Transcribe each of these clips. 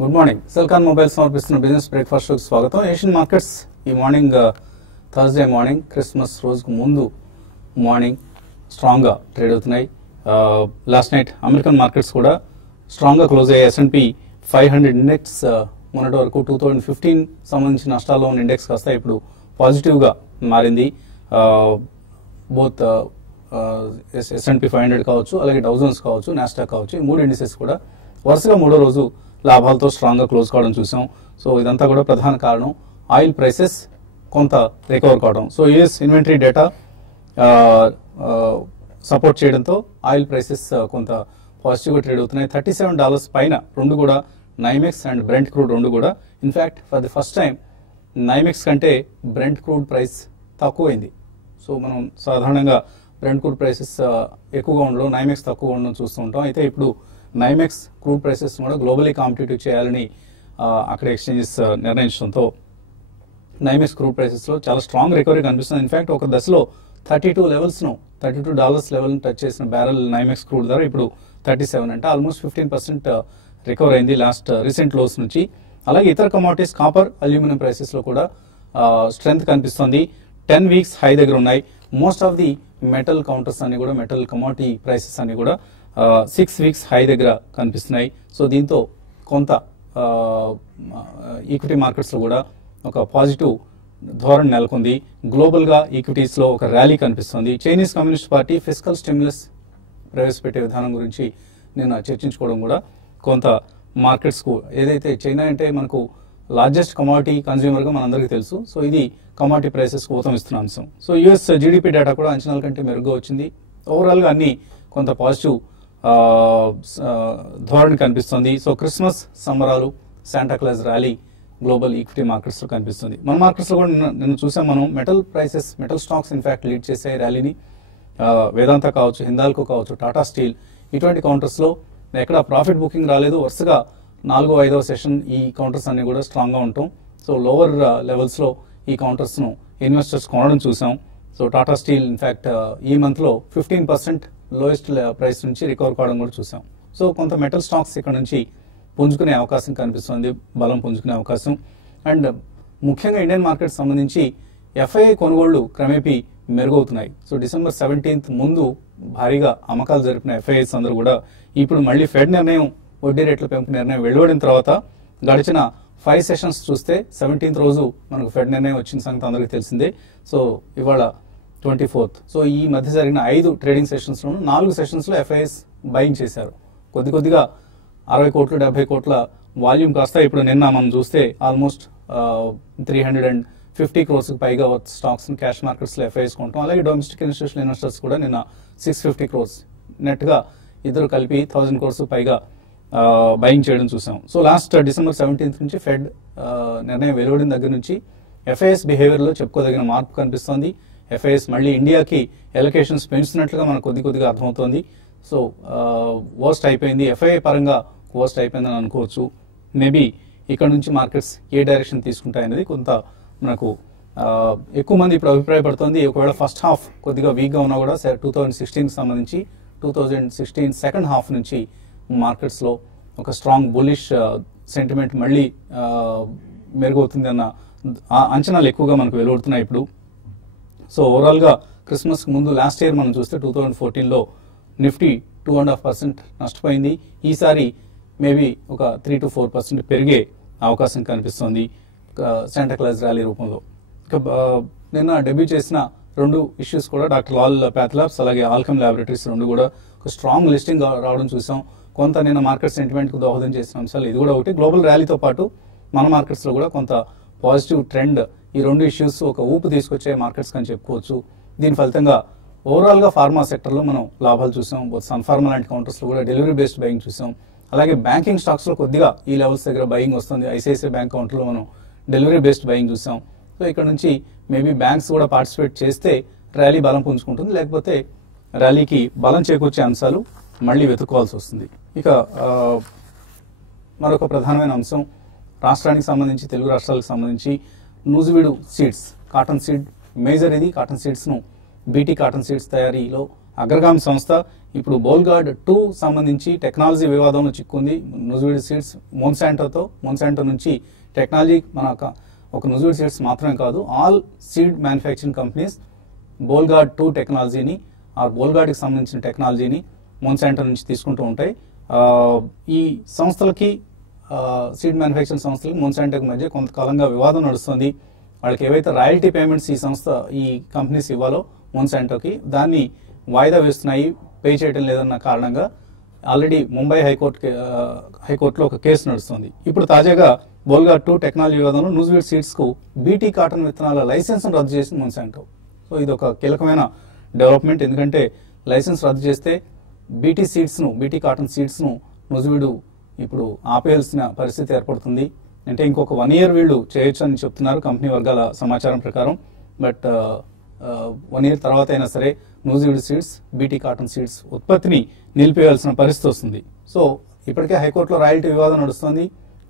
Good morning. Celkon mobiles సమర్పిస్తున్న business breakfast షోకి స్వాగతం. ఏషియన్ మార్కెట్స్ ఈ మార్నింగ్ థర్స్డే మార్నింగ్ క్రిస్మస్ రోజుకు ముందు మార్నింగ్ స్ట్రాంగ్గా ట్రేడ్ అవుతున్నాయి. లాస్ట్ నైట్ అమెరికన్ మార్కెట్స్ కూడా స్ట్రాంగ్గా క్లోజ్ అయ్యాయి. S&P 500 ఇండెక్స్ మొన్నటి వరకు 2015 సంబంధించిన నష్టాల్లో ఉన్న ఇండెక్స్ కాస్త ఇప్పుడు పాజిటివ్గా మారింది. బోత్ S&P 500 కావచ్చు, అలాగే డౌ జోన్స్ కావచ్చు, నాస్డాక్ కావచ్చు, ఈ మూడు ఇండిసెస్ కూడా వరుసగా మూడో రోజు లాభాలతో స్ట్రాంగ్గా క్లోజ్ కావడం చూసాం. సో ఇదంతా కూడా ప్రధాన కారణం ఆయిల్ ప్రైసెస్ కొంత రికవర్ కావడం. So US inventory data support చేయడంతో ఆయిల్ ప్రైసెస్ కొంత పాజిటివ్గా ట్రేడ్ అవుతున్నాయి. $37 పైన రెండు కూడా నైమెక్స్ అండ్ బ్రెంట్ క్రూడ్ రెండు కూడా. In fact for the first time NYMEX కంటే బ్రెంట్ క్రూడ్ ప్రైస్ తక్కువైంది. సో మనం సాధారణంగా బ్రెంట్ క్రూడ్ ప్రైసెస్ ఎక్కువగా ఉండడం, నైమెక్స్ తక్కువ ఉండడం చూస్తూ ఉంటాం. అయితే ఇప్పుడు నైమెక్స్ క్రూడ్ ప్రైసెస్ కూడా గ్లోబలీ కాంపిటేటివ్ చేయాలని అక్కడ ఎక్స్చేంజెస్ నిర్ణయించడంతో నైమెక్స్ క్రూడ్ ప్రైసెస్లో చాలా స్ట్రాంగ్ రికవరీ కనిపిస్తుంది. ఇన్ఫ్యాక్ట్ ఒక దశలో $32 లెవెల్ను టచ్ చేసిన బ్యారెల్ నైమెక్స్ క్రూడ్ ధర ఇప్పుడు 37, అంటే ఆల్మోస్ట్ 15% రికవర్ అయింది లాస్ట్ రీసెంట్ లోస్ నుంచి. అలాగే ఇతర కమోడిటీస్ కాపర్, అల్యూమినియం ప్రైసెస్లో కూడా స్ట్రెంగ్త్ కనిపిస్తుంది. 10 వీక్స్ హై దగ్గర ఉన్నాయి. Most of the metal counters అన్ని కూడా, మెటల్ కమోడిటీ ప్రైసెస్ అన్ని కూడా 6 వీక్స్ హై దగ్గర కనిపిస్తున్నాయి. సో దీంతో కొంత ఈక్విటీ మార్కెట్స్లో కూడా ఒక పాజిటివ్ ధోరణి నెలకొంది. గ్లోబల్గా ఈక్విటీస్లో ఒక ర్యాలీ కనిపిస్తుంది. Chinese communist party fiscal stimulus ప్రవేశపెట్టే విధానం గురించి నిన్న చర్చించుకోవడం కూడా కొంత మార్కెట్స్కు, ఏదైతే చైనా అంటే మనకు లార్జెస్ట్ కమాడిటీ కన్స్యూమర్గా మనందరికీ తెలుసు. సో ఇది కమాడిటీ ప్రైసెస్కు ఊతమిస్తున్న అంశం. సో యూఎస్ జీడిపి డేటా కూడా అంచనాల కంటే మెరుగ్గా వచ్చింది. ఓవరాల్గా అన్ని కొంత పాజిటివ్ ధోరణి కనిపిస్తుంది. సో క్రిస్మస్ సంబరాలు, శాంటాక్లాజ్ ర్యాలీ గ్లోబల్ ఈక్విటీ మార్కెట్స్లో కనిపిస్తుంది. మన మార్కెట్స్లో కూడా నిన్న చూసాం మనం. Metal prices, metal stocks in fact lead చేసే ర్యాలీని. వేదాంత కావచ్చు, హిందాల్కో కావచ్చు, టాటా స్టీల్, ఇటువంటి కౌంటర్స్లో ఎక్కడ ప్రాఫిట్ బుకింగ్ రాలేదు. వరుసగా 4వ 5వ సెషన్ ఈ కౌంటర్స్ అన్ని కూడా స్ట్రాంగ్గా ఉంటాం. సో లోవర్ లెవెల్స్లో ఈ కౌంటర్స్ను ఇన్వెస్టర్స్ కొనడం చూసాం. సో టాటా స్టీల్ ఇన్ఫ్యాక్ట్ ఈ మంత్లో 15% లోయెస్ట్ ప్రైస్ నుంచి రికవర్ కావడం కూడా చూసాం. సో కొంత మెటల్ స్టాక్స్ ఇక్కడ నుంచి పుంజుకునే అవకాశం కనిపిస్తుంది, బలం పుంజుకునే అవకాశం. అండ్ ముఖ్యంగా ఇండియన్ మార్కెట్ సంబంధించి FII కొనుగోళ్లు క్రమేపీ మెరుగవుతున్నాయి. సో December 17th ముందు భారీగా అమ్మకాలు జరిపిన FIIs అందరూ కూడా ఇప్పుడు మళ్ళీ ఫెడ్ నిర్ణయం, వడ్డీ రేట్ల పెంపు నిర్ణయం వెలువడిన తర్వాత గడిచిన 5 సెషన్స్ చూస్తే 17th రోజు మనకు ఫెడ్ నిర్ణయం వచ్చిన సంగతి అందరికీ తెలిసిందే. సో ఇవాళ 24th. సో ఈ మధ్య జరిగిన 5 ట్రేడింగ్ సెషన్స్లోనూ 4 సెషన్స్లో FIIs బయింగ్ చేశారు. కొద్దిగా 60 కోట్లు 70 కోట్ల వాల్యూమ్ కాస్త ఇప్పుడు నిన్న మనం చూస్తే ఆల్మోస్ట్ 350 crores పైగా స్టాక్స్ క్యాష్ మార్కెట్స్లో FIIs కొంటాం. అలాగే డొమెస్టిక్ ఇన్స్టిట్యూషనల్ ఇన్వెస్టర్స్ కూడా నిన్న 650 crores నెట్గా ఇద్దరు కలిపి 1000 crores పైగా బయింగ్ చేయడం చూసాం. సో లాస్ట్ December 17th నుంచి ఫెడ్ నిర్ణయం వెలువడిన దగ్గర నుంచి FIIs బిహేవియర్లో చెప్పుకోదగిన మార్పు కనిపిస్తోంది. FIIs మళ్ళీ ఇండియాకి ఎలొకేషన్స్ పెంచుతున్నట్లుగా మనకు కొద్దిగా అర్థమవుతోంది. సో వర్స్ట్ అయిపోయింది, FII పరంగా వర్స్ట్ అయిపోయిందని అనుకోవచ్చు. మేబీ ఇక్కడ నుంచి మార్కెట్స్ ఏ డైరెక్షన్ తీసుకుంటాయనేది కొంత మనకు ఎక్కువ మంది ఇప్పుడు అభిప్రాయపడుతోంది. ఒకవేళ ఫస్ట్ హాఫ్ కొద్దిగా వీక్గా ఉన్నా కూడా 2016కి సంబంధించి 2016 సెకండ్ హాఫ్ నుంచి మార్కెట్స్లో ఒక స్ట్రాంగ్ బుల్లిష్ సెంటిమెంట్ మళ్ళీ మెరుగవుతుంది అన్న అంచనాలు ఎక్కువగా మనకు వెలువడుతున్నాయి ఇప్పుడు. సో ఓవరాల్గా క్రిస్మస్కి ముందు లాస్ట్ ఇయర్ మనం చూస్తే 2014లో నిఫ్టీ 2.5% నష్టపోయింది. ఈసారి మేబీ ఒక 3 to 4% పెరిగే అవకాశం కనిపిస్తోంది శాంటాక్లాజ్ ర్యాలీ రూపంలో. ఇక నిన్న డెబ్యూ చేసిన 2 ఇష్యూస్ కూడా డాక్టర్ లాల్ ప్యాథ్లాబ్స్ అలాగే ఆల్కెమ్ ల్యాబొరేటరీస్ రెండు కూడా ఒక స్ట్రాంగ్ లిస్టింగ్ రావడం చూసాం. కొంత నిన్న మార్కెట్ సెంటిమెంట్కు దోహదం చేసిన అంశాలు ఇది కూడా ఒకటి. గ్లోబల్ ర్యాలీతో పాటు మన మార్కెట్స్లో కూడా కొంత పాజిటివ్ ట్రెండ్, ఈ 2 ఇష్యూస్ ఒక ఊపు తీసుకొచ్చే మార్కెట్స్ అని చెప్పుకోవచ్చు. దీని ఫలితంగా ఓవరాల్గా ఫార్మా సెక్టర్లో మనం లాభాలు చూసాం. సన్ ఫార్మా లాంటి కౌంటర్స్లో కూడా డెలివరీ బేస్డ్ బయింగ్ చూసాం. అలాగే బ్యాంకింగ్ స్టాక్స్లో కొద్దిగా ఈ లెవెల్స్ దగ్గర బయింగ్ వస్తుంది. ICICI బ్యాంక్ కౌంటర్లో మనం డెలివరీ బేస్డ్ బయింగ్ చూసాం. సో ఇక్కడ నుంచి మేబీ బ్యాంక్స్ కూడా పార్టిసిపేట్ చేస్తే ర్యాలీ బలం పుంజుకుంటుంది, లేకపోతే ర్యాలీకి బలం చేకూర్చే అంశాలు మళ్ళీ వెతుక్కోవాల్సి వస్తుంది. ఇక మరొక ప్రధానమైన అంశం రాష్ట్రానికి సంబంధించి, తెలుగు రాష్ట్రాలకు సంబంధించి Nuzvid seeds, cotton seed major ఇది. కాటన్ సీడ్స్ను BT కాటన్ సీడ్స్ తయారీలో అగ్రగామి సంస్థ. ఇప్పుడు బోల్గార్డ్ 2 సంబంధించి టెక్నాలజీ వివాదంలో చిక్కుంది నూజివీడు సీడ్స్ మోన్సాంటో నుంచి టెక్నాలజీ ఒక నూజివీడు సీడ్స్ మాత్రమే కాదు, all seed manufacturing companies Bollgard 2 టెక్నాలజీని బోల్గార్డ్కి సంబంధించిన టెక్నాలజీని మోన్సాంటో నుంచి తీసుకుంటూ ఉంటాయి. ఈ సంస్థలకి సీడ్ మ్యానుఫ్యాక్చరింగ్ సంస్థలకి మోన్సాంటోకి మధ్య కొంతకాలంగా వివాదం నడుస్తుంది. వాళ్ళకి ఏవైతే రాయల్టీ పేమెంట్స్ ఈ కంపెనీస్ ఇవ్వాలో మోన్సాంటోకి దాన్ని వాయిదా వేస్తున్నాయి, పే చేయడం లేదన్న కారణంగా ఆల్రెడీ ముంబై హైకోర్టులో ఒక కేసు నడుస్తుంది. ఇప్పుడు తాజాగా బోల్గార్డ్ 2 టెక్నాలజీ వివాదంలో నూజివీడు సీడ్స్ కు బీటీ కాటన్ విత్తనాల లైసెన్స్ రద్దు చేసింది మోన్సాంటో. సో ఇది ఒక కీలకమైన డెవలప్మెంట్. ఎందుకంటే లైసెన్స్ రద్దు చేస్తే బీటీ కాటన్ సీడ్స్ ను నూజివీడు ఇప్పుడు ఆపేయాల్సిన పరిస్థితి ఏర్పడుతుంది. అంటే ఇంకొక 1 year వీళ్ళు చేయొచ్చు అని చెప్తున్నారు కంపెనీ వర్గాల సమాచారం ప్రకారం. బట్ 1 year తర్వాత అయినా సరే Nuzvid seeds BT cotton seeds ఉత్పత్తిని నిలిపివేయాల్సిన పరిస్థితి వస్తుంది. సో ఇప్పటికే హైకోర్టులో రాయల్టీ వివాదం నడుస్తుంది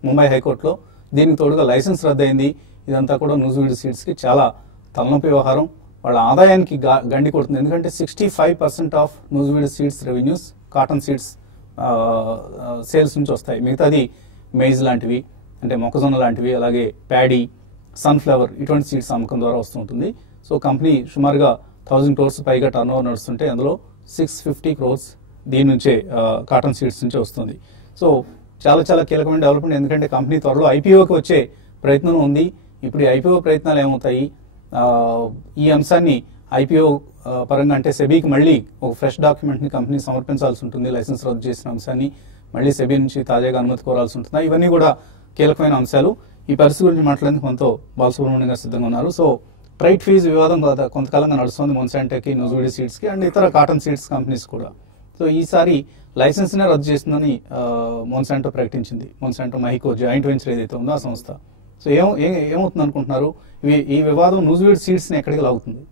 ముంబై హైకోర్టులో. దీనికి తోడుగా లైసెన్స్ రద్దయింది. ఇదంతా కూడా నూజివీడు సీడ్స్ కి చాలా తలనొప్పి వ్యవహారం. వాళ్ళ ఆదాయానికి గండి కొడుతుంది. ఎందుకంటే 65% of Nuzvid seeds revenues cotton seeds sales నుంచి వస్తాయి. మిగతాది మెయిజ్ లాంటివి, అంటే మొక్కజొన్న లాంటివి, అలాగే ప్యాడీ, సన్ఫ్లవర్ ఇటువంటి సీడ్స్ అమ్మకం ద్వారా వస్తుంటుంది. సో కంపెనీ సుమారుగా 1000 crores పైగా టర్న్ ఓవర్ నడుస్తుంటే అందులో 650 crores దీని నుంచే కాటన్ సీడ్స్ నుంచే వస్తుంది. సో చాలా చాలా కీలకమైన డెవలప్మెంట్. ఎందుకంటే కంపెనీ త్వరలో ఐపీఓకి వచ్చే ప్రయత్నం ఉంది. ఇప్పుడు ఈ ఐపీఓ ప్రయత్నాలు ఏమవుతాయి, ఈ అంశాన్ని ఐపీఓ పరంగా అంటే సెబీకి మళ్ళీ ఒక ఫ్రెష్ డాక్యుమెంట్ ని కంపెనీ సమర్పించాల్సి ఉంటుంది. లైసెన్స్ రద్దు చేసిన అంశాన్ని మళ్ళీ సెబీ నుంచి తాజాగా అనుమతి కోరాల్సి ఉంటుంది. ఇవన్నీ కూడా కీలకమైన అంశాలు. ఈ పరిస్థితి గురించి మాట్లాడేందుకు మనతో బాలసుబ్రహ్మణ్యం గారు సిద్ధంగా ఉన్నారు. సో ట్రైడ్ ఫీజు వివాదం కొంతకాలంగా నడుస్తుంది మోన్సాంటోకి, నూజివీడు సీడ్స్ కి అండ్ ఇతర కాటన్ సీడ్స్ కంపెనీస్ కూడా. సో ఈసారి లైసెన్స్ నే రద్దు చేస్తుందని మోన్సాంటో ప్రకటించింది. మోన్సాంటో మైకో జాయింట్ వెంచర్ ఏదైతే ఉందో ఆ సంస్థ. సో ఏమవుతుంది అనుకుంటున్నారు? ఈ వివాదం నూజివీడు సీడ్స్ ని ఎక్కడికి లాగుతుంది?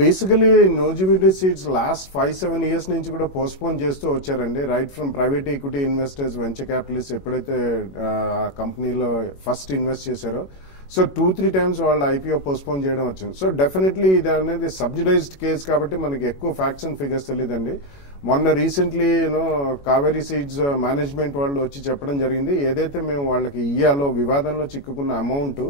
Basically Nuzvid seeds last 5-7 years నుంచి కూడా పోస్ట్పోన్ చేస్తూ వచ్చారండి. Right from private equity investors, venture capitalist ఎప్పుడైతే కంపెనీలో ఫస్ట్ ఇన్వెస్ట్ చేశారో సో 2-3 times వాళ్ళు ఐపీఓ పోస్ట్పోన్ చేయడం వచ్చింది. సో డెఫినెట్లీ ఇది అనేది సబ్సిడైజ్డ్ కేసు కాబట్టి మనకి ఎక్కువ ఫ్యాక్ట్స్ అండ్ ఫిగర్స్ తెలియదండి. మొన్న రీసెంట్లీ కావేరీ సీడ్స్ మేనేజ్మెంట్ వాళ్ళు వచ్చి చెప్పడం జరిగింది, ఏదైతే మేము వాళ్ళకి ఇయ్యాలో వివాదంలో చిక్కుకున్న అమౌంట్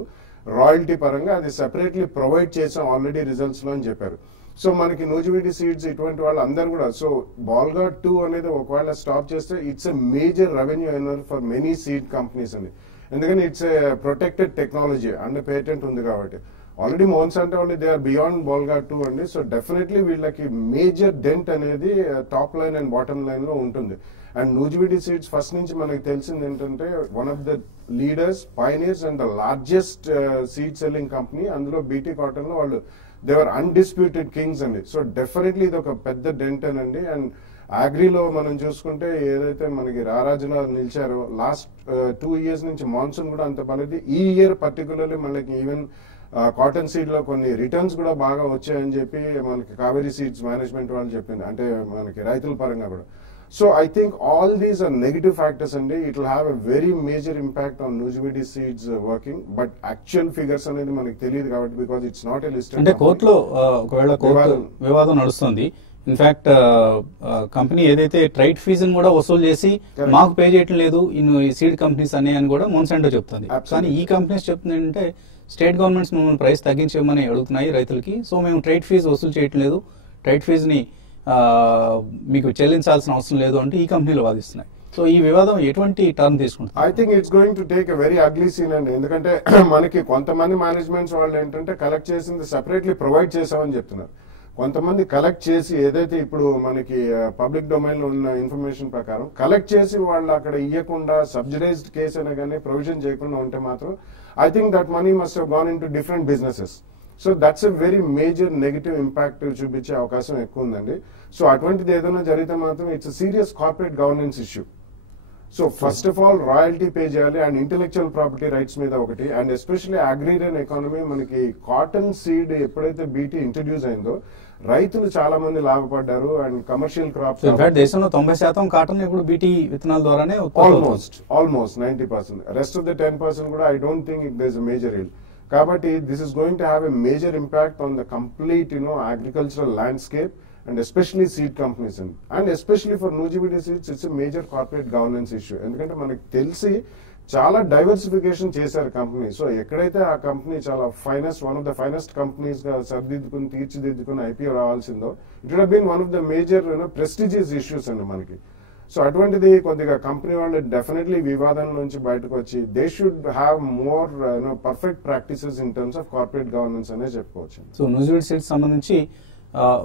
రాయల్టీ పరంగా అది సెపరేట్లీ ప్రొవైడ్ చేసాం ఆల్రెడీ రిజల్ట్స్ లో అని చెప్పారు. సో మనకి నూజివీడు సీడ్స్ ఇటువంటి వాళ్ళు అందరూ కూడా సో బోల్గార్డ్ 2 అనేది ఒకవేళ స్టాప్ చేస్తే it's a major revenue earner for many seed companies అండి. ఎందుకంటే it's a protected technology and patent ఉంది కాబట్టి. ఆల్రెడీ మోన్సాంటో వాళ్ళు దే ఆర్ బియాండ్ బోల్గార్డ్ 2 అండి. సో డెఫినెట్లీ వీళ్ళకి మేజర్ డెంట్ అనేది top line and bottom line లో ఉంటుంది. అండ్ నూజివీడు సీడ్స్ ఫస్ట్ నుంచి మనకి తెలిసింది ఏంటంటే one of the leaders, pioneers and the largest seed selling company. అందులో బీటీ కాటన్ లో వాళ్ళు దేవర్ అన్డిస్ప్యూటెడ్ కింగ్స్ అండి. సో డెఫినెట్లీ ఇది ఒక పెద్ద డెంట్ అండి. అండ్ అగ్రీలో మనం చూసుకుంటే ఏదైతే మనకి రారాజులా నిలిచారో లాస్ట్ 2 years నుంచి మాన్సూన్ కూడా అంత పనిది. ఈ ఇయర్ పర్టికులర్లీ మనకి ఈవెన్ కాటన్ సీడ్ లో కొన్ని రిటర్న్స్ కూడా బాగా వచ్చాయని చెప్పి మనకి కావేరీ సీడ్స్ మేనేజ్మెంట్ వాళ్ళు చెప్పింది, అంటే మనకి రైతుల పరంగా కూడా. So I think all these are negative factors అండి. It will have a very major impact on Nuziveedu seeds working. But actual figures అనేది మనకి తెలియదు కాబట్టి because it's not a listed. అంటే కోర్టులో ఒకవేళ వివాదం నడుస్తుంది. ఇన్ఫాక్ట్ కంపెనీ ఏదైతే ట్రైడ్ ఫీజును కూడా వసూలు చేసి మాకు పే చేయటం లేదు ఈ సీడ్ కంపెనీస్ అని కూడా మోన్సాంటో చెప్తుంది. కానీ ఈ కంపెనీస్ చెప్తుంది ఏంటంటే స్టేట్ గవర్నమెంట్స్ మమ్మల్ని ప్రైస్ తగ్గించేయమని అడుగుతున్నాయి రైతులకి. సో మేము ట్రైడ్ ఫీజు వసూలు చేయటం లేదు, ట్రైడ్ ఫీజుని మీకు చెల్లించాల్సిన అవసరం లేదు అంటే ఈ కంపెనీలు వాదిస్తున్నాయి. సో ఈ వివాదం ఎటువంటి టర్న్ తీసుకుంటుంది? I think it's going to take a very ugly scene అండి. ఎందుకంటే మనకి కొంతమంది మేనేజ్మెంట్స్ వాళ్ళు ఏంటంటే కలెక్ట్ చేసింది సెపరేట్లీ ప్రొవైడ్ చేసామని చెప్తున్నారు. కొంతమంది కలెక్ట్ చేసి ఏదైతే ఇప్పుడు మనకి పబ్లిక్ డొమైన్ లో ఉన్న ఇన్ఫర్మేషన్ ప్రకారం కలెక్ట్ చేసి వాళ్ళు అక్కడ ఇవ్వకుండా సబ్సిడైజ్డ్ కేసు అయినా కానీ ప్రొవిజన్ చేయకుండా ఉంటే మాత్రం I think that money must have gone in to different businesses. So that's a very major negative impact చూపించే అవకాశం ఎక్కువ ఉందండి. సో అటువంటిది ఏదైనా జరిగితే మాత్రం it's serious corporate governance issue. So first of all royalty pay చేయాలి అండ్ ఇంటెలెక్చువల్ ప్రాపర్టీ రైట్స్ మీద ఒకటి. అండ్ ఎస్పెషల్లీ అగ్రీరియన్ ఎకానమీ మనకి కాటన్ సీడ్ ఎప్పుడైతే బీటీ ఇంట్రడ్యూస్ అయిందో రైతులు చాలా మంది లాభపడ్డారు. అండ్ కమర్షియల్ క్రాప్స్ దేశంలో 90% కాటన్ ఇప్పుడు బీటీ విత్తనాల ద్వారానే ఆల్మోస్ట్ 90%. రెస్ట్ ఆఫ్ ద 10% కూడా I don't think it there is a major ill. కాబట్టి this is going to have a major impact on the complete agricultural landscape and especially seed companies and especially for Nujibidi Seeds it's a major corporate governance issue ఎందుకంటే మనకి తెలిసి చాలా diversification చేశారు company. So ఎక్కడైతే ఆ company చాలా one of the finest companies గా సర్దిద్దుకుని తీర్చిదిద్దుకుని ఐపీఓ రావాల్సిందో it would been one of the major prestigious issues అండి మనకి. సో అటువంటిది కొద్దిగా కంపెనీ వాళ్ళు డెఫినెట్లీ వివాదం నుంచి బయటకు వచ్చి they should have more perfect practices in terms of corporate governance అనే చెప్పుకోవచ్చు. సో నూజివీడ్ సీడ్స్ సంబంధించి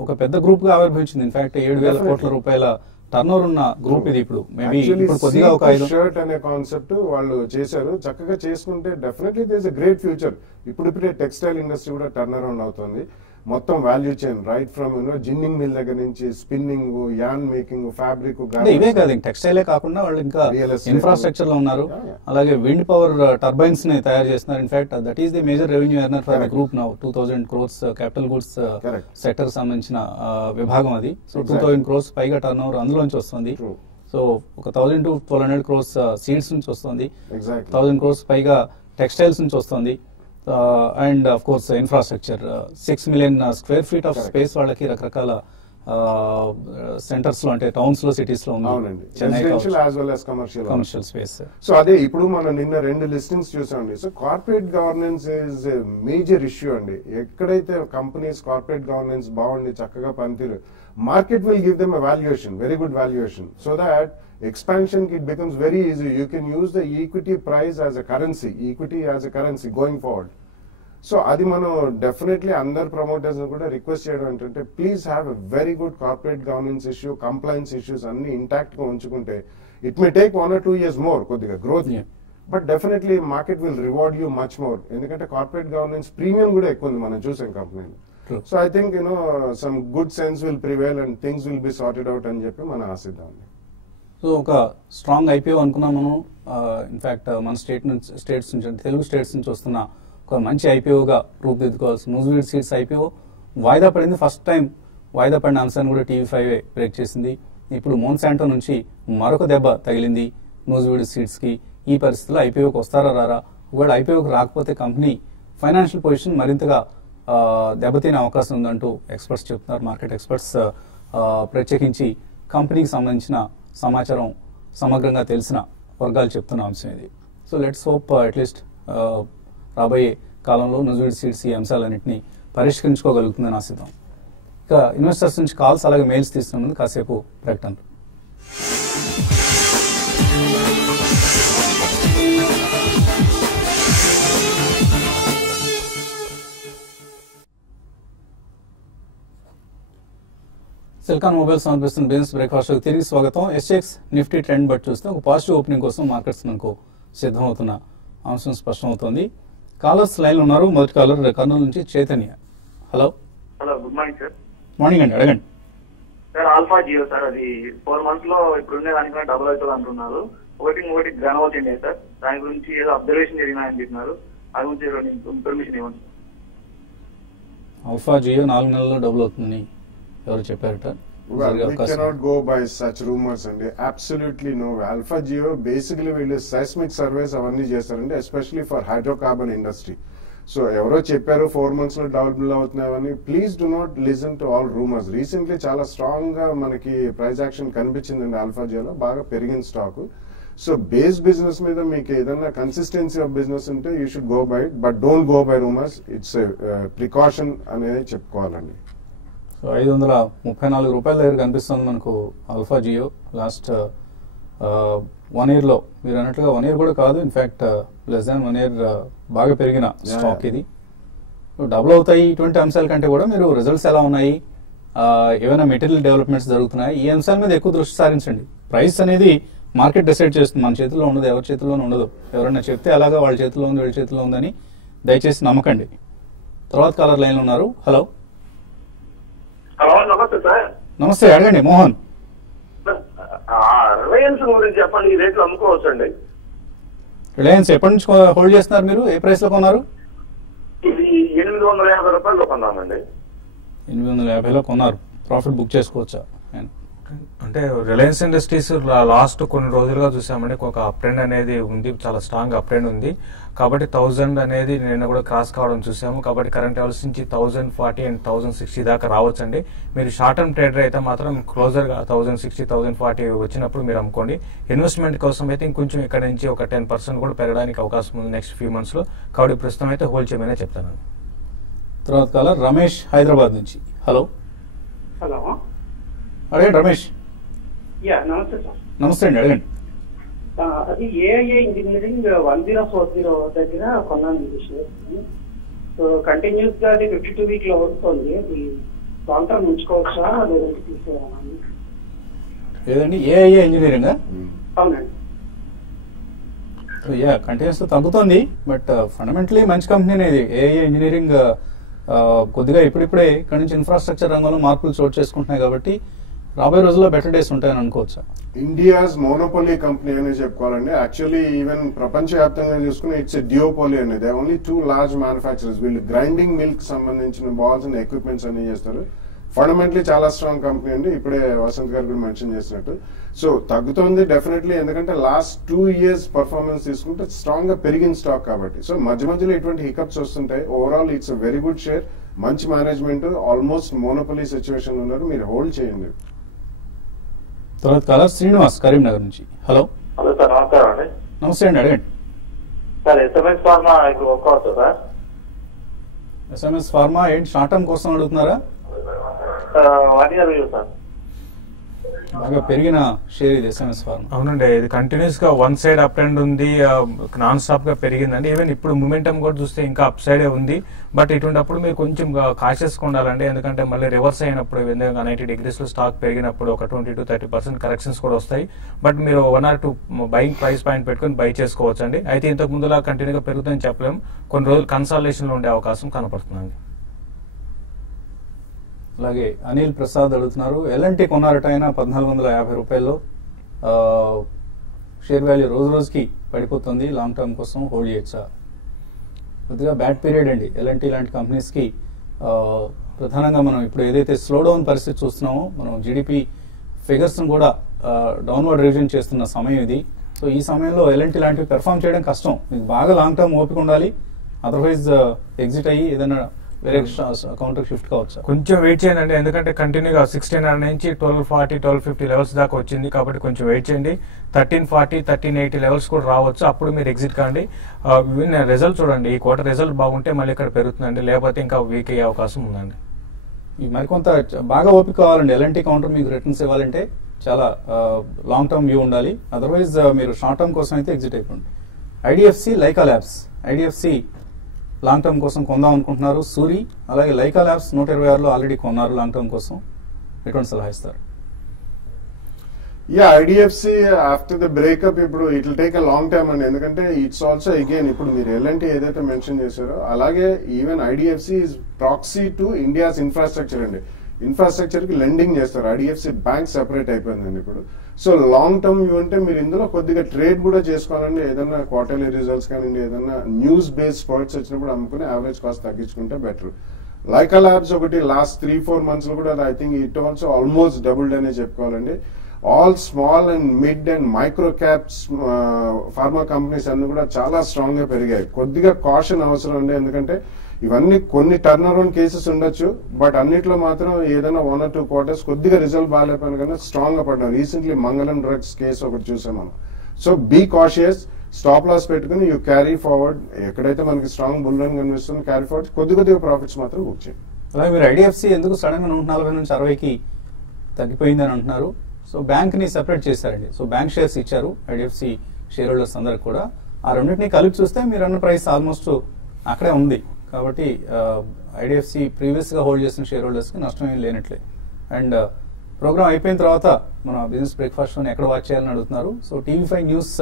ఒక పెద్ద గ్రూప్ గా ఆవిర్భవించింది. ఇన్ఫాక్ట్ 7,000 కోట్ల రూపాయల టర్నోవర్ ఉన్న గ్రూప్ ఇది. ఇప్పుడు మేబీ ఇప్పుడు కొద్దిగా ఒక షర్ట్ అనే కాన్సెప్ట్ వాళ్ళు చేశారు, చక్కగా చేసుకుంటే definitely there is a great future. ఇప్పుడిప్పుడే టెక్స్టైల్ ఇండస్ట్రీ కూడా టర్న్ అరౌండ్ అవుతుంది. మొత్తం value chain right from ginning mill దగ్గర నుంచి స్పిన్నింగ్, యాన్ మేకింగ్, ఫ్యాబ్రిక్, ఇవే కాదు టెక్స్టైలే కాకుండా వాళ్ళు ఇంకా ఇన్ఫ్రాస్ట్రక్చర్ లో ఉన్నారు. అలాగే విండ్ పవర్ టర్బైన్స్ ని తయారు చేస్తున్నారు. In fact that is the major revenue earner for the group now. 2,000 crores capital goods sector సంబంధించిన విభాగం అది. సో 2,000 crores పైగా టర్న్ ఓవర్ అందులోంచి వస్తుంది. సో ఒక 1,000 to 1,200 crores సీడ్స్ నుంచి వస్తుంది. 1,000 crores పైగా టెక్స్టైల్స్ నుంచి వస్తుంది. And of course infrastructure 6 million square feet of space వాళ్ళకి రకరకాల సెంటర్స్ లో అంటే టౌన్స్ లో సిటీస్ లో ఉంది. Commercial space. సో అదే ఇప్పుడు మనం నిన్న 2 లిస్టింగ్స్ చూసామండి. So corporate governance is major issue అండి. ఎక్కడైతే కంపెనీస్ కార్పొరేట్ గవర్నెన్స్ బాగుండి చక్కగా పనితీరు, market will give them a valuation, very good valuation. So that expansion it becomes very easy. You can use the equity price as a currency going forward. So adi mano definitely అందరు promoters ని కూడా request చేయడం ఏంటంటే please have a very good corporate governance issue, compliance issues అన్ని intact గా ఉంచుకుంటే it may take 1 or 2 years more కొద్దిగా growth, but definitely market will reward you much more. ఎందుకంటే కార్పొరేట్ గవర్నెన్స్ ప్రీమియం కూడా ఎక్కువ ఉంది మనం చూసాం కంపెనీలో. So I think some good sense will prevail and things will be sorted out అని చెప్పి మనం ఆశిద్దాం. సో ఒక స్ట్రాంగ్ ఐపీఓ అనుకున్నాం మనం. ఇన్ఫాక్ట్ మన స్టేట్స్ నుంచి తెలుగు స్టేట్స్ నుంచి వస్తున్న ఒక మంచి ఐపీఓగా రూపుదిద్దుకోవాల్సి నూజివీడ్ సీడ్స్ ఐపీఓ వాయిదా పడింది. ఫస్ట్ టైం వాయిదా పడిన అంశాన్ని కూడా TV5 బ్రేక్ చేసింది. ఇప్పుడు మోన్సాంటో నుంచి మరొక దెబ్బ తగిలింది నూజివీడ్ సీడ్స్ కి. ఈ పరిస్థితిలో ఐపీఓకి వస్తారా రారా? ఒకవేళ ఐపీఓకి రాకపోతే కంపెనీ ఫైనాన్షియల్ పొజిషన్ మరింతగా దెబ్బతినే అవకాశం ఉందంటూ ఎక్స్పర్ట్స్ చెప్తున్నారు. మార్కెట్ ఎక్స్పర్ట్స్ ప్రత్యేకించి కంపెనీకి సంబంధించిన సమాచారం సమగ్రంగా తెలిసిన వర్గాలు చెప్తున్న అంశం ఇది. సో లెట్స్ హోప్ అట్లీస్ట్ రాబోయే కాలంలో నూజివీడ్ సీడ్స్ ఈ అంశాలన్నింటినీ పరిష్కరించుకోగలుగుతుందని ఆశిద్దాం. ఇక ఇన్వెస్టర్స్ నుంచి కాల్స్ అలాగే మెయిల్స్ తీస్తున్న ముందు కాసేపు ప్రకటనలు. సిలికాన్ మొబైల్ సమర్పిస్తున్న బిజినెస్ బ్రేక్ఫాస్ట్ తిరిగి స్వాగతం. ఎస్ఎక్స్ నిఫ్టీ ట్రెండ్ బట్టి చూస్తే ఒక పాజిటివ్ ఓపెనింగ్ కోసం మార్కెట్స్ మనకు సిద్ధమవుతున్న అంశం స్పష్టమవుతోంది. కాలర్స్ లైన్ ఉన్నారు. మొదటి కాలర్ కర్నూలు నుంచి Chaitanya. Hello. Good morning sir. Morning అండి, అడగండి సార్. ఆల్ఫా జియో సార్, అది 4 months లో ఇప్పుడున్న దానికన్నా డబుల్ అవుతుంది అంటున్నారు. ఒకటి గ్రానౌల్ ఇండియా సార్, దాని గురించి ఏదో అబ్జర్వేషన్ జరిగినాయని చెప్పినారు. అది గురించి ఇన్ఫర్మేషన్ ఇవ్వండి. ఆల్ఫా జియో 4 నెలల్లో డబుల్ అవుతుందని ఎవరు చెప్పారట? Well, we cannot go by such rumors అండి. Absolutely no. Alpha Geo basically వీళ్ళు seismic surveys అవన్నీ చేస్తారండి, especially for hydrocarbon industry. So ఎవరో చెప్పారు 4 months లో డబుల్ అవుతున్నాయని. Please do not listen to all rumours. Recently చాలా స్ట్రాంగ్ గా మనకి ప్రైస్ యాక్షన్ కనిపించిందండి ఆల్ఫా జియోలో, బాగా పెరిగిన స్టాక్. సో బేస్ బిజినెస్ మీద మీకు ఏదైనా కన్సిస్టెన్సీ ఆఫ్ బిజినెస్ ఉంటే you should go by it, but don't go by rumours. It's precaution అనేది చెప్పుకోవాలండి. సో 534 రూపాయల దగ్గర కనిపిస్తుంది మనకు ఆల్ఫా జియో. లాస్ట్ 1 year లో మీరు అన్నట్లుగా 1 year కూడా కాదు, ఇన్ఫాక్ట్ లెస్ దాన్ 1 year బాగా పెరిగిన స్టాక్ ఇది. డబుల్ అవుతాయి ఇటువంటి అంశాల కంటే కూడా మీరు రిజల్ట్స్ ఎలా ఉన్నాయి, ఏమైనా మెటీరియల్ డెవలప్మెంట్స్ జరుగుతున్నాయి, ఈ అంశాల మీద ఎక్కువ దృష్టి సారించండి. ప్రైస్ అనేది మార్కెట్ డిసైడ్ చేస్తుంది, మన చేతిలో ఉండదు, ఎవరి చేతిలోనూ ఉండదు. ఎవరైనా చెప్తే అలాగా వాళ్ళ చేతిలో ఉంది వీళ్ళ చేతిలో ఉందని దయచేసి నమ్మకండి. తర్వాత కాలర్ లైన్ లో ఉన్నారు. హలో. హలో, నమస్తే సార్. నమస్తే, అడగండి. మోహన్. రిలయన్స్ గురించి చెప్పండి, ఈ రేట్లు అమ్ముకోవచ్చు అండి. రిలయన్స్ ఎప్పటి నుంచి హోల్డ్ చేస్తున్నారు మీరు? ఏ ప్రైస్ లో కొన్నారు? ఇది 850 రూపాయలు కొన్నామండి. 850లో కొన్నారు. ప్రాఫిట్ బుక్ చేసుకోవచ్చా? అంటే రిలయన్స్ ఇండస్ట్రీస్ లాస్ట్ కొన్ని రోజులుగా చూసామండి ఒక అప్ ట్రెండ్ అనేది ఉంది, చాలా స్ట్రాంగ్ అప్ ట్రెండ్ ఉంది. కాబట్టి 1000 అనేది నిన్న కూడా క్రాస్ కావడం చూసాము. కాబట్టి కరెంట్ లెవెల్స్ నుంచి 1040 అండ్ 1060 దాకా రావచ్చండి. మీరు షార్ట్ టర్మ్ ట్రేడర్ అయితే మాత్రం క్లోజర్గా 1060, 1040 వచ్చినప్పుడు మీరు అమ్ముకోండి. ఇన్వెస్ట్మెంట్ కోసం అయితే ఇంకొంచెం ఇక్కడ నుంచి ఒక 10% కూడా పెరగడానికి అవకాశం ఉంది నెక్స్ట్ ఫ్యూ మంత్స్లో. కాబట్టి ప్రస్తుతం అయితే హోల్డ్ చేయమనే చెప్తాను. తర్వాత కాలర్ రమేష్ హైదరాబాద్ నుంచి. హలో హలో, అడగండి రమేష్. నమస్తే సార్. నమస్తే అండి, అడగండి. అది ఏఐఏ ఇంజనీరింగ్ 1040 దగ్గర కొన్నాను షేర్స్. సో కంటిన్యూస్ గా అది 52 వీక్ లో వస్తుంది. అది లాంగ్ టర్మ్ ఉంచుకోవచ్చా లేదంటే తీసేయాలని? లేదండి, ఏఐఏ ఇంజనీరింగ్. అవునండి. కంటిన్యూస్ తగ్గుతోంది, బట్ ఫండమెంటలీ మంచి కంపెనీ అనేది ఏఐఏ ఇంజనీరింగ్. కొద్దిగా ఇప్పుడిప్పుడే ఇక్కడ నుంచి ఇన్ఫ్రాస్ట్రక్చర్ రంగంలో మార్పులు చోటు చేసుకుంటున్నాయి కాబట్టి రాబోయే రోజుల్లో బెటర్ డేస్ ఉంటాయని అనుకోవచ్చా? ఇండియాస్ మోనోపోలీ కంపెనీ అని చెప్పుకోవాలండి. యాక్చువల్లీ ఈవెన్ ప్రపంచవ్యాప్తంగా చూసుకుని ఇట్స్ డ్యూపోలీ అనేది. Only 2 large manufacturers. వీళ్ళు గ్రైండింగ్ మిల్క్ సంబంధించిన బాల్స్ అండ్ ఎక్విప్మెంట్స్ అన్ని చేస్తారు. ఫండమెంటలీ చాలా స్ట్రాంగ్ కంపెనీ అండి. ఇప్పుడే వసంత్ గారు కూడా మెన్షన్ చేసినట్టు. సో తగ్గుతుంది డెఫినెట్లీ, ఎందుకంటే లాస్ట్ 2 years పర్ఫార్మెన్స్ తీసుకుంటే స్ట్రాంగ్ గా పెరిగిన స్టాక్ కాబట్టి. సో మధ్య మధ్యలో ఇటువంటి హికప్స్ వస్తుంటాయి. Overall it's very good share, మంచి మేనేజ్మెంట్, ఆల్మోస్ట్ మోనోపోలీ సిచ్యువేషన్ ఉన్నారు, మీరు హోల్డ్ చేయండి. తర్వాత కాలర్ శ్రీనివాస్ కరీంనగర్ నుంచి. హలో. హలో సార్, నమస్కారం అండి. నమస్తే అండి, అడగండి. సార్ ఎస్ఎంఎస్ ఫార్మా ఇప్పుడు వర్క్ అవుతుంది సార్? ఎస్ఎంఎస్ ఫార్మా ఏంటి, షార్ట్ టర్మ్ కోసం అడుగుతున్నారా? 1 year వ్యూ సార్. బాగా పెరిగిన షేర్ ఇది ఎస్ఎంఎస్ ఫార్మా. అవునండి, ఇది కంటిన్యూస్ గా వన్ సైడ్ అప్ ట్రెండ్ ఉంది, నాన్ స్టాప్ గా పెరిగిందండి. ఈవెన్ ఇప్పుడు మొమెంటం కూడా చూస్తే ఇంకా అప్ సైడే ఉంది. బట్ ఇటువంటిప్పుడు మీరు కొంచెం కాషియస్ గా ఉండాలండి, ఎందుకంటే మళ్ళీ రివర్స్ అయినప్పుడు 90 degrees లో స్టాక్ పెరిగినప్పుడు ఒక 20-30% కరెక్షన్స్ కూడా వస్తాయి. బట్ మీరు 1 or 2 బయింగ్ ప్రైస్ పాయింట్ పెట్టుకుని బై చేసుకోవచ్చు అండి. అయితే ఇంతకు ముందులా కంటిన్యూగా పెరుగుతుందని చెప్పలేము, కొన్ని రోజులు కన్సాలిడేషన్ లో ఉండే అవకాశం కనపడుతుందండి. అలాగే అనిల్ ప్రసాద్ అడుగుతున్నారు, ఎల్ఎన్టీ కొన్నారట ఆయన 1450 రూపాయల్లో. షేర్ వాల్యూ రోజు రోజుకి పడిపోతుంది, లాంగ్ టర్మ్ కోసం హోల్డ్ చేయొచ్చా? కొద్దిగా బ్యాడ్ పీరియడ్ అండి ఎల్ఎన్టీ లాంటి కంపెనీస్కి. ప్రధానంగా మనం ఇప్పుడు ఏదైతే స్లో డౌన్ పరిస్థితి చూస్తున్నామో, మనం జీడిపి ఫిగర్స్ను కూడా డౌన్వర్డ్ రివిజన్ చేస్తున్న సమయం ఇది. సో ఈ సమయంలో ఎల్ఎన్టీ లాంటివి పెర్ఫామ్ చేయడం కష్టం. మీకు బాగా లాంగ్ టర్మ్ ఓపిక ఉండాలి, అదర్వైజ్ ఎగ్జిట్ అయ్యి ఏదైనా వేరే కౌంటర్ షిఫ్ట్ కావచ్చు. కొంచెం వెయిట్ చేయండి, ఎందుకంటే కంటిన్యూగా 1600 నుంచి 1240, 1250 లెవెల్స్ దాకా వచ్చింది. కాబట్టి కొంచెం వెయిట్ చేయండి. 1340, 1380 లెవెల్స్ కూడా రావచ్చు, అప్పుడు మీరు ఎగ్జిట్ కాండి. రిజల్ట్ చూడండి, ఈ క్వార్టర్ రిజల్ట్ బాగుంటే మళ్ళీ ఇక్కడ పెరుగుతుందండి, లేకపోతే ఇంకా వీక్ అయ్యే అవకాశం ఉందండి. మరికొంత బాగా ఓపిక కావాలండి. ఎల్ఎన్టీ కౌంటర్ మీకు రిటర్న్స్ ఇవ్వాలంటే చాలా లాంగ్ టర్మ్ వ్యూ ఉండాలి, అదర్వైజ్ మీరు షార్ట్ టర్మ్ కోసం అయితే ఎగ్జిట్ అయిపోండి. IDFC, Lyka labs. IDFC long term కోసం కొందాం అనుకుంటున్నారు సూరి, అలాగే లైకా ల్యాబ్స్ 126లో ఆల్రెడీ కొన్నారు లాంగ్ టర్మ్ కోసం. ఎటువంటి సలహా ఇస్తారు? ఐడిఎఫ్సి ఆఫ్టర్ ద బ్రేకప్ ఇప్పుడు it will take a long time అండి, ఎందుకంటే ఇట్స్ ఆల్సో అగైన్ ఇప్పుడు మీరు ఎల్ఎన్టీ ఏదైతే మెన్షన్ చేశారో అలాగే even IDFC is proxy to India's infrastructure అండి. ఇన్ఫ్రాస్ట్రక్చర్ కి లెండింగ్ చేస్తారు. ఐడిఎఫ్సి బ్యాంక్ సెపరేట్ అయిపోయిందండి ఇప్పుడు. సో లాంగ్ టర్మ్ వ్యూ అంటే మీరు ఇందులో కొద్దిగా ట్రేడ్ కూడా చేసుకోవాలండి. ఏదైనా క్వార్టర్లీ రిజల్ట్స్ కానీ ఏదైనా న్యూస్ బేస్డ్ స్పాట్స్ వచ్చినప్పుడు అమ్ముకుని యావరేజ్ కాస్ట్ తగ్గించుకుంటే బెటర్. లైకా ల్యాబ్స్ ఒకటి లాస్ట్ 3-4 months లో కూడా I think it also almost doubled అనే చెప్పుకోవాలండి. All small and mid and micro caps pharma companies అన్ని కూడా చాలా స్ట్రాంగ్ గా పెరిగాయి. కొద్దిగా కాషన్ అవసరం అండి, ఎందుకంటే ఇవన్నీ కొన్ని టర్న్ అరౌండ్ కేసెస్ ఉండొచ్చు, బట్ అన్నిట్లో మాత్రం ఏదైనా 1 or 2 quarters కొద్దిగా రిజల్ట్ బాగాలేకపోయినా కానీ స్ట్రాంగ్ గా పడ్డాం. రీసెంట్లీ మంగళం డ్రగ్స్ కేసు ఒకటి చూసాం మనం. So be cautious, stop loss పెట్టుకుని యూ క్యారీ ఫార్వర్డ్. ఎక్కడైతే మనకి స్ట్రాంగ్ బుల్ రన్ కనిపిస్తుంది క్యారీ ఫార్వర్డ్, కొద్దిగా ప్రాఫిట్స్ మాత్రం బుక్ చేయండి. అలాగే మీరు ఐడిఎఫ్సి ఎందుకు సడన్ గా 140 నుంచి 60కి తగ్గిపోయిందని అంటున్నారు. సో బ్యాంక్ ని సెపరేట్ చేశారండి. సో బ్యాంక్ షేర్స్ ఇచ్చారు ఐడిఎఫ్సి షేర్ హోల్డర్స్ అందరికి కూడా. ఆ రెండింటిని కలిపి చూస్తే మీరు అన్న ప్రైస్ ఆల్మోస్ట్ అక్కడే ఉంది. కాబట్టి ఐడిఎఫ్సి ప్రీవియస్ గా హోల్డ్ చేసిన షేర్ హోల్డర్స్ కి నష్టం ఏం లేనట్లే. అండ్ ప్రోగ్రామ్ అయిపోయిన తర్వాత మన బిజినెస్ బ్రేక్ఫాస్ట్ షోని ఎక్కడ వాచ్ చేయాలని అడుగుతున్నారు. సో టీవీ5 న్యూస్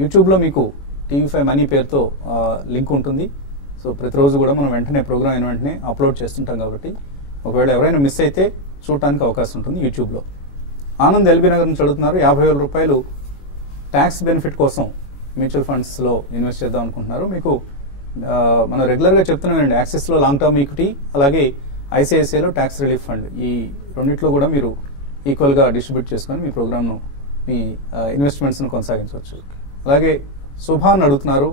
యూట్యూబ్ లో మీకు టీవీ5 మనీ పేరుతో లింక్ ఉంటుంది. సో ప్రతిరోజు కూడా మనం వెంటనే ప్రోగ్రామ్ అయిన వెంటనే అప్లోడ్ చేస్తుంటాం కాబట్టి ఒకవేళ ఎవరైనా మిస్ అయితే చూడటానికి అవకాశం ఉంటుంది యూట్యూబ్ లో. ఆనంద్ ఎల్బీ నగర్ నుంచి అడుగుతున్నారు, 50,000 రూపాయలు ట్యాక్స్ బెనిఫిట్ కోసం మ్యూచువల్ ఫండ్స్ లో ఇన్వెస్ట్ చేద్దాం అనుకుంటున్నారు. మీకు మనం రెగ్యులర్ గా చెప్తున్నామండి, యాక్సిస్ లో లాంగ్ టర్మ్ ఈక్విటీ, అలాగే ఐసిఐసిఐలో ట్యాక్స్ రిలీఫ్ ఫండ్, ఈ రెండిట్లో కూడా మీరు ఈక్వల్గా డిస్ట్రిబ్యూట్ చేసుకొని మీ ప్రోగ్రామ్ను మీ ఇన్వెస్ట్మెంట్స్ను కొనసాగించవచ్చు. అలాగే శుభాన్ అడుగుతున్నారు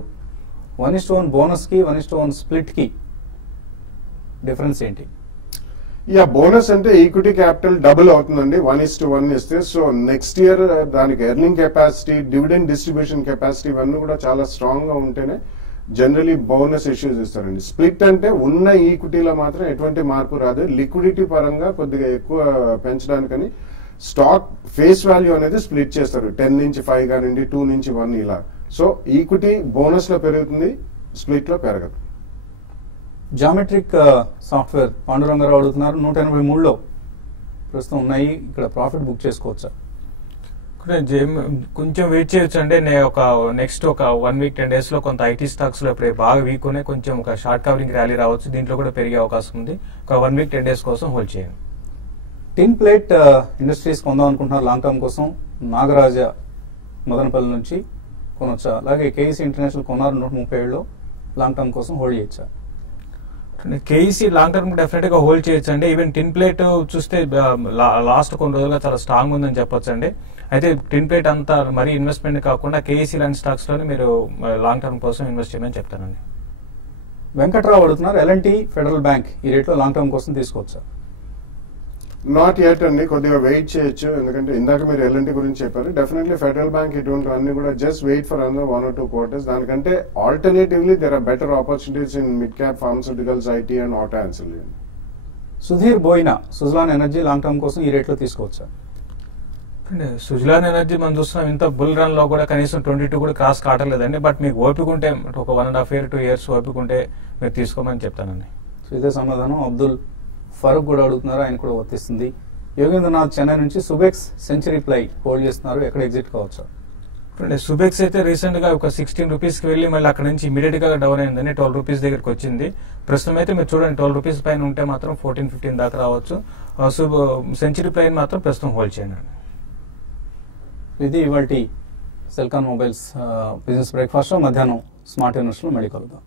1:1 బోనస్కి 1:1 స్ప్లిట్కి డిఫరెన్స్ ఏంటి? బోనస్ అంటే ఈక్విటీ క్యాపిటల్ డబుల్ అవుతుందండి 1:1 ఇస్తే. సో నెక్స్ట్ ఇయర్ దానికి earning capacity, dividend distribution capacity ఇవన్నీ కూడా చాలా స్ట్రాంగ్ గా ఉంటేనే జనరలీ బోనస్ ఇష్యూస్ ఇస్తారండి. స్ప్లిట్ అంటే ఉన్న ఈక్విటీలో మాత్రం ఎటువంటి మార్పు రాదు, లిక్విడిటీ పరంగా కొద్దిగా ఎక్కువ పెంచడానికని స్టాక్ ఫేస్ వాల్యూ అనేది స్ప్లిట్ చేస్తారు. 10 నుంచి 5 కానివ్వండి, 2 నుంచి 1 ఇలా. సో ఈక్విటీ బోనస్ లో పెరుగుతుంది, స్ప్లిట్ లో పెరగదు. జామెట్రిక్ సాఫ్ట్వేర్ పాండురంగారావు అడుగుతున్నారు 183లో ప్రస్తుతం ఉన్నాయి, ఇక్కడ ప్రాఫిట్ బుక్ చేసుకోవచ్చా? కొంచెం వెయిట్ చేయొచ్చు అండి. ఒక నెక్స్ట్ ఒక 1 వీక్ 10 డేస్ లో కొంత ఐటీ స్టాక్స్ లో ఇప్పుడు బాగా వీక్ ఉన్నాయి, కొంచెం ఒక షార్ట్ కవరింగ్ ర్యాలీ రావచ్చు, దీంట్లో కూడా పెరిగే అవకాశం ఉంది. ఒక 1 వీక్ 10 డేస్ కోసం హోల్డ్ చేయండి. టిన్ ప్లేట్ ఇండస్ట్రీస్ కొందాం అనుకుంటున్నారు లాంగ్ టర్మ్ కోసం, నాగరాజ మదనపల్లి నుంచి కొనొచ్చా? అలాగే కేఈసీ ఇంటర్నేషనల్ కొన్నారు 137లో, లాంగ్ టర్మ్ కోసం హోల్డ్ చేయొచ్చా? కేఈసీ లాంగ్ టర్మ్ డెఫినెట్ గా హోల్డ్ చేయొచ్చు అండి. ఈవెన్ టిన్ ప్లేట్ చూస్తే లాస్ట్ కొన్ని రోజులుగా చాలా స్ట్రాంగ్ ఉందని చెప్పొచ్చు అండి. అయితే టిన్ ప్లేట్ అంతా మరీ ఇన్వెస్ట్మెంట్ కాకుండా కేఈసీ లాంటి స్టాక్స్ లోనే మీరు లాంగ్ టర్మ్ కోసం ఇన్వెస్ట్ చేయమని చెప్తానండి. వెంకట్రావు అడుగుతున్నారు ఎల్ఎన్టీ ఫెడరల్ బ్యాంక్ ఈ రేట్లో లాంగ్ టర్మ్ కోసం తీసుకోవచ్చా? నాట్ యట్ అండి, కొద్దిగా వెయిట్ చేయొచ్చు. ఎందుకంటే ఇందాక మీరు ఎల్ఎన్టీ గురించి చెప్పారు. డెఫినెట్లీ ఫెడరల్ బ్యాంక్ ఇటువంటి అన్ని కూడా just wait for another 1 or 2 quarters. దానికంటే alternatively there are better opportunities in mid cap pharmaceuticals, IT and auto ancillary. Sudheer Boina Suzlon energy long term కోసం ఈ రేట్లో తీసుకోవచ్చా? సుజలాన్ ఎనర్జీ మనం చూస్తున్నాం ఇంత బుల్ రన్ లో కూడా కనీసం 22 కూడా క్రాస్ కావట్లేదండి. బట్ మీకు ఓపిక ఉంటే ఒక 1.5 year 2 years ఓపిక ఉంటే మీరు తీసుకోమని చెప్తానండి. సో ఇదే సమాధానం. అబ్దుల్ ఫరూక్ కూడా అడుగుతున్నారు, ఆయన కూడా వర్తిస్తుంది. యోగేంద్రనాథ్ చెన్నై నుంచి సుబెక్స్ సెంచరీ ప్లై హోల్డ్ చేస్తున్నారు, ఎక్కడ ఎగ్జిట్ కావచ్చా? సుబెక్స్ అయితే రీసెంట్ గా ఒక 16 రూపీస్ కి వెళ్ళి మళ్ళీ అక్కడ నుంచి ఇమీడియట్ గా డౌన్ అయిందని 12 రూపీస్ దగ్గరికి వచ్చింది. ప్రస్తుతం అయితే మీరు చూడండి 12 రూపీస్ పైన ఉంటే మాత్రం 14-15 దాకా రావచ్చు. సెంచరీ ప్లైన్ మాత్రం ప్రస్తుతం హోల్డ్ చేయండి. ఇది ఇవాల్టి సెల్కాన్ మొబైల్స్ బిజినెస్ బ్రేక్ఫాస్ట్. మధ్యాహ్నం స్మార్ట్ యూనివర్సిటీలో మళ్ళీ కలుద్దాం.